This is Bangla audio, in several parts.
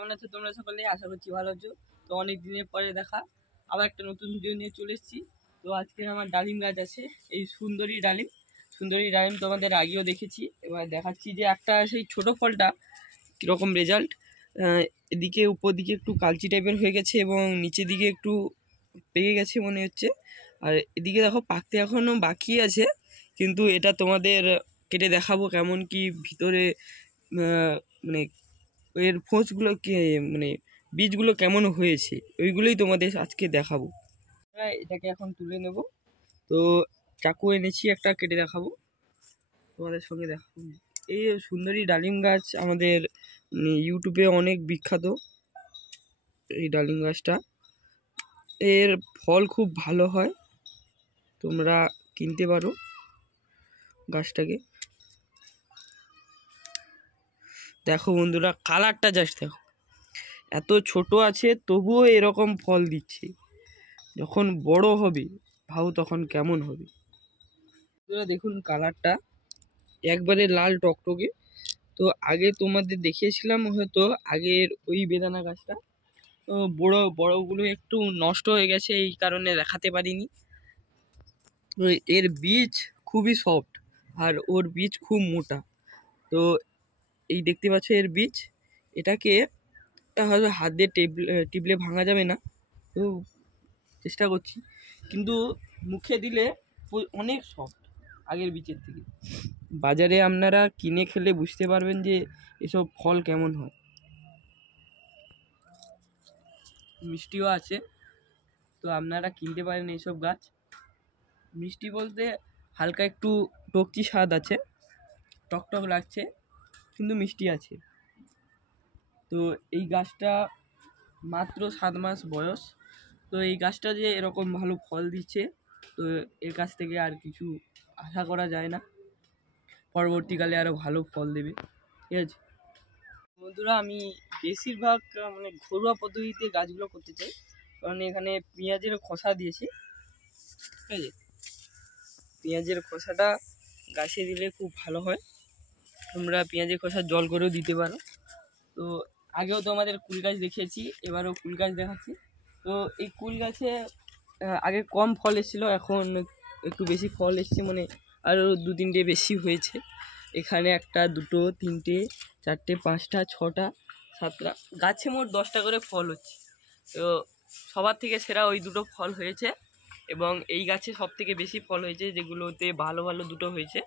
কেমন আছো তোমরা সকলে? আশা করছি ভালো আছো। তো অনেক দিনের পরে দেখা, আবার একটা নতুন ভিডিও নিয়ে চলে এসেছি। তো আজকে আমার ডালিম গাছ আছে, এই সুন্দরী ডালিম তোমাদের আগেও দেখেছি। এবার দেখাচ্ছি যে একটা সেই ছোট ফলটা কীরকম রেজাল্ট। এদিকে উপর দিকে একটু কালচি টাইপের হয়ে গেছে এবং নিচের দিকে একটু পেকে গেছে মনে হচ্ছে। আর এদিকে দেখো পাকতে এখনও বাকি আছে, কিন্তু এটা তোমাদের কেটে দেখাবো কেমন কি ভিতরে মানে এর ফোঁসগুলো মানে বীজগুলো কেমন হয়েছে ওইগুলোই তোমাদের আজকে দেখাবো। এটাকে এখন তুলে নেব। তো চাকু এনেছি, একটা কেটে দেখাবো তোমাদের সঙ্গে দেখাবো। এই সুন্দরী ডালিম গাছ আমাদের ইউটিউবে অনেক বিখ্যাত। এই ডালিম গাছটা, এর ফল খুব ভালো হয়, তোমরা কিনতে পারো গাছটাকে। দেখো বন্ধুরা, কালারটা জাস্ট দেখো, এত ছোট আছে তবুও এরকম ফল দিচ্ছে। যখন বড় হবে ভাও তখন কেমন হবে। দেখুন কালারটা একবারে লাল টকটকে। তো আগে তোমাদের দেখিয়েছিলাম হয়তো আগের ওই বেদানা গাছটা, বড়গুলো একটু নষ্ট হয়ে গেছে, এই কারণে দেখাতে পারিনি। এর বীজ খুবই সফট আর ওর বীজ খুব মোটা। তো এই দেখতে পাচ্ছ এর বীজ, এটাকে হয়তো হাত দিয়ে টিপলে ভাঙা যাবে না, তো চেষ্টা করছি, কিন্তু মুখে দিলে অনেক সফট আগের বীজের থেকে। বাজারে আপনারা কিনে খেলে বুঝতে পারবেন যে এসব ফল কেমন হয়। মিষ্টিও আছে, তো আপনারা কিনতে পারেন এইসব গাছ। মিষ্টি বলতে হালকা একটু টকচি স্বাদ আছে, টকটক লাগছে কিন্তু মিষ্টি আছে। তো এই গাছটা মাত্র 7 মাস বয়স। তো এই গাছটা যে এরকম ভালো ফল দিচ্ছে, তো এর কাছ থেকে আর কিছু আশা করা যায় না, পরবর্তীকালে আরও ভালো ফল দেবে। ঠিক আছে বন্ধুরা, আমি বেশিরভাগ মানে ঘরোয়া পদ্ধতিতে গাছগুলো করতে চাই, কারণ এখানে পেঁয়াজের খোসা দিয়েছি। ঠিক আছে, পেঁয়াজের খোসাটা গাছে দিলে খুব ভালো হয়। তোমরা পেঁয়াজের খোসা জল করেও দিতে পারো। তো আগেও তো আমাদের কুল গাছ দেখিয়েছি, এবারও কুল গাছ দেখাচ্ছি। তো এই কুল গাছে আগে কম ফল এসেছিলো, এখন একটু বেশি ফল এসছে, মানে আরও 2-3টে বেশি হয়েছে। এখানে 1, 2, 3, 4, 5, 6, 7 গাছে মোট 10টা করে ফল হচ্ছে। তো সবার থেকে সেরা ওই 2টো ফল হয়েছে, এবং এই গাছে সব থেকে বেশি ফল হয়েছে, যেগুলোতে ভালো ভালো 2টো হয়েছে।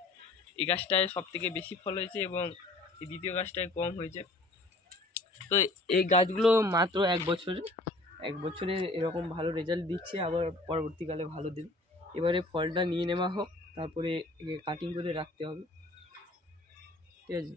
এই গাছটায় সব থেকে বেশি ফল হয়েছে এবং এই দ্বিতীয় গাছটায় কম হয়েছে। তো এই গাছগুলো মাত্র 1 বছরে এরকম ভালো রেজাল্ট দিচ্ছে, আবার পরবর্তীকালে ভালো দেবে। এবারে ফলটা নিয়ে নেওয়া হোক, তারপরে কাটিং করে রাখতে হবে। ঠিক আছে।